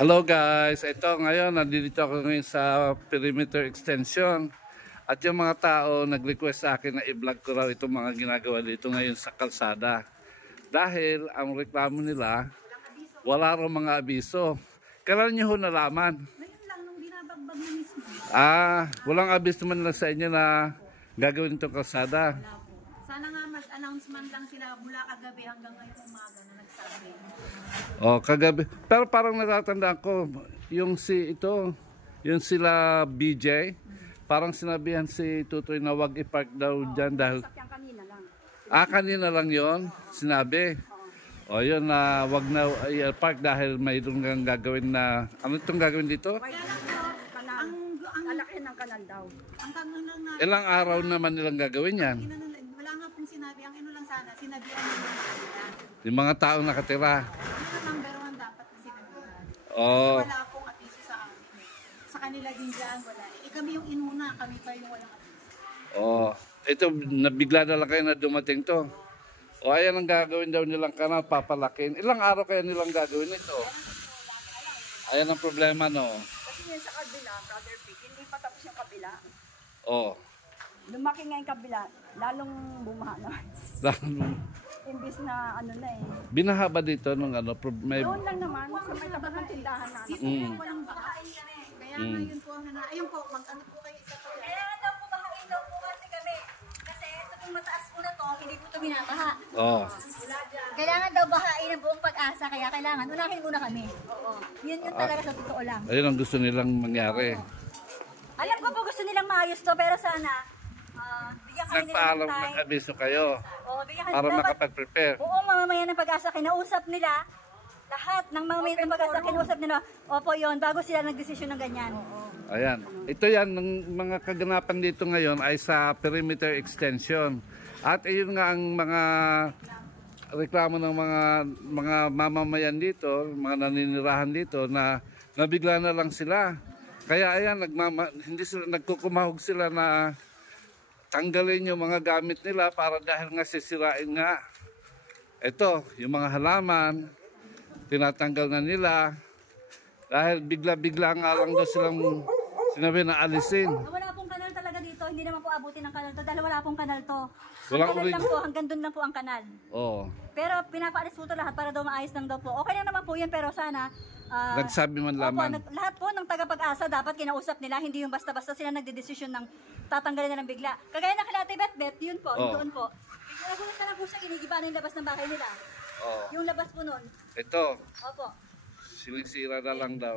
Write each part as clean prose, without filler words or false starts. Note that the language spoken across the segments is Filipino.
Hello guys, ito ngayon nandito ako ngayon sa perimeter extension at yung mga tao nag-request sa akin na i-vlog ko raw itong mga ginagawa dito ngayon sa kalsada dahil ang reklamo nila wala raw mga abiso. Kailan nyo ho nalaman? Ngayon lang nung binabagbag na mismo. Walang abiso man lang sa inyo na gagawin itong kalsada. Sana nga mag-announcement lang sila mula kagabi hanggang ngayong umaga na nagsabi. Oh, kagabi. Pero parang natatandaan ko, yung sila BJ, parang sinabihan si Tutoy na wag i-park daw dyan dahil... Kanina lang. Kanina lang yon sinabi. O yun na wag na i-park dahil mayroon kang gagawin na... Ano itong gagawin dito? Ang laki ng kanal daw. Ang kanal na... Ilang araw naman nilang gagawin yan? Wala nga pong sinabi. Ang ino lang sana, sinabihan nila. Yung mga taong nakatira. Number 1 dapat na sinabihan. Oh. Wala akong apiso sa amin. Sa kanila din dyan, wala. Kami yung inuna, kami pa yung walang apiso. Oh. Ito, nabigla na lang kayo na dumating to. O ayan ang gagawin daw nilang kanal, papalakin. Ilang araw kaya nilang gagawin ito? Ayan ang problema, no? Kasi yun sa kabila, Brother Pete, hindi pa tapos yung kabila. Oh. Lumaki nga yung kabila, lalong bumaha na. Imbis na ano na eh. Binaha ba dito nung ano? May... Doon lang naman, sa may tapat ng tindahan natin. Dito yung walang bakain na rin. Kaya ngayon po, ayun po, mag-ano po kayo isa po. Kailangan daw po bahain daw po kasi kami. Kasi sa kung mataas po na to, hindi po ito binabaha. Oh. Kailangan daw bahain ang buong pag-asa, kaya kailangan unahin muna kami. Yun yung talaga sa totoo lang. Ayun ang gusto nilang mangyari. Alam ko po gusto nilang maayos to, pero sana bigyan kami nila Nagpaalam, ng time. nag-abiso kayo Bigyan para dapat, makapag-prepare. buong mamamayan ng pag-asa, kinausap nila. Lahat ng mamamayan ng pag-asa, kinausap nila. Opo yun, bago sila nagdesisyon ng ganyan. Ayan. Ito yan, ng mga kaganapan dito ngayon ay sa perimeter extension. At iyon nga ang mga reklamo ng mga mamamayan dito, mga naninirahan dito na nabigla na lang sila. Kaya ayan, hindi sila, nagkukumahog sila na tanggalin yung mga gamit nila para dahil nga sisirain nga. Ito, yung mga halaman, tinatanggal na nila. Dahil bigla-bigla nga lang daw silang sinabi na alisin. Wala pong kanal talaga dito, hindi naman po abutin ng kanal to dahil wala pong kanal to. Walang Hanggang lang po, hanggang doon lang po ang kanal. Oh. Pero pinapaalis po ito lahat para daw maayos lang daw po. Okay lang naman po yan, pero sana... Nagsabi man lamang. Lahat po ng taga-pag-asa dapat kinausap nila, hindi yung basta-basta sila nagdedesisyon ng tatanggalin na ng bigla. Kagaya ng kila Ate Bet, yun po, doon po. Nagulat na lang po siya, ginigiba na yung labas ng bahay nila. Oh. Yung labas po nun. Ito, Opo. sinisira na lang daw.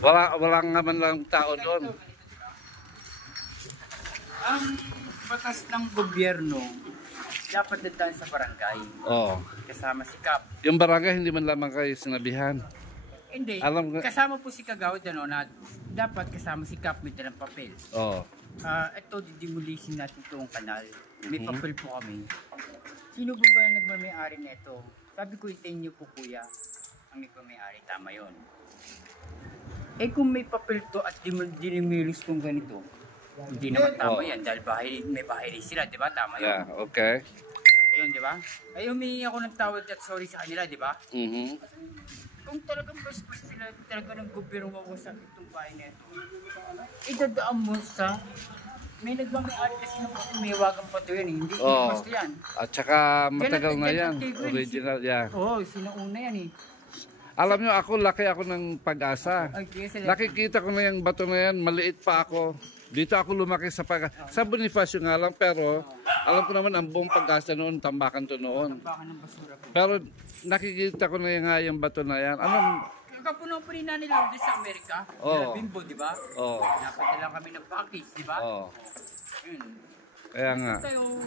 Wala nga man lang tao doon. Ang batas ng gobyerno dapat dadaan sa barangay. Oh. Kasama si Kap. Yung barangay hindi man lamang kayo sinabihan. Hindi. Kasama po si Kagawad na dapat kasama si Kap, may dalang papel. Oh. Ito, didemolishin natin itong kanal. May papel po kami. Sino ba ba nagmamayari na ito? Sabi ko, itain niyo po kuya. Ang nagmamayari, tama yon. Kung may papel to at dinimilis kong ganito, hindi naman tama yan dahil may bahay rin sila, di ba? Tama yun. Yeah, okay. Ayun, di ba? Ay, humingi ako ng tawad at sorry sa kanila, di ba? Kung talagang basbas sila, talaga ng gobyerno mawasak itong bahay na ito, idadaan mo sa... May nagmamayari kasi ng umiwagan pa ito yan, hindi basta yan. At saka matagal na yan, original yan. Oo, sinauna yan eh. Alam nyo, laki ako ng pag-asa. Nakikita ko na yung bato na yan, maliit pa ako. Dito ako lumaki sa sa Bonifacio nga lang, pero alam ko naman ang buong pag-asa noon, tambakan to noon. Tambakan ng basura po. Pero nakikita ko na yung bato na yan. Kakapuno po rin na nila doon sa Amerika. Oo. Bimbo, di ba? Oo. Napadala kami ng package, di ba? Oo. Yun. Kaya nga. Tayo,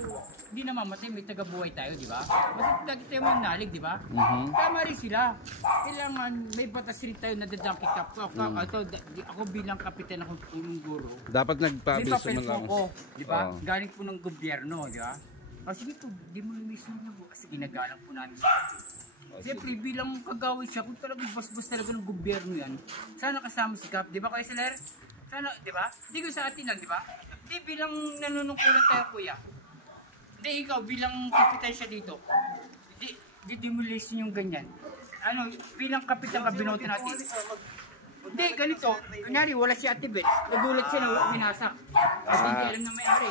di naman matay, may tagabuhay tayo, di ba? Basta lagi tayo manalig, di ba? Tama rin sila. Kailangan may batas rin tayo na dadangkit up. Ako bilang kapitan ng punong guro. Dapat nagpabiso man lang. Di ba? Galing po ng gobyerno, di ba? Sige po, di mo mismo niya po kasi ginagalang po namin siya. Siyempre, bilang kagawin siya, kung talagang basbas talaga ng gobyerno yan, sana kasama si Kap, di ba kayo Seller? Sana, di ba? Hindi ko sa atin lang, di ba? Hindi bilang nanunungkulan tayo, kuya. Hindi ikaw, bilang kapitan siya dito. Di demolition yung ganyan. bilang kapitan kabinote natin. Hindi, ganito. Kunyari, wala si Ate Beth. Nagulat siya na binasak. Kasi hindi alam na may-ari.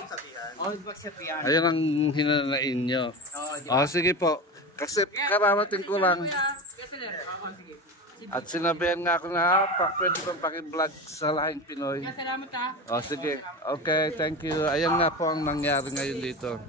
Pagsabihan. Ayun ang hinanain nyo. Sige po. Kasi kararating ko lang. At sinabihan nga ako na pwede kong paki-vlog sa Lahing Pinoy. Salamat ha. Sige. Okay, thank you. Ayan nga po ang nangyari ngayon dito.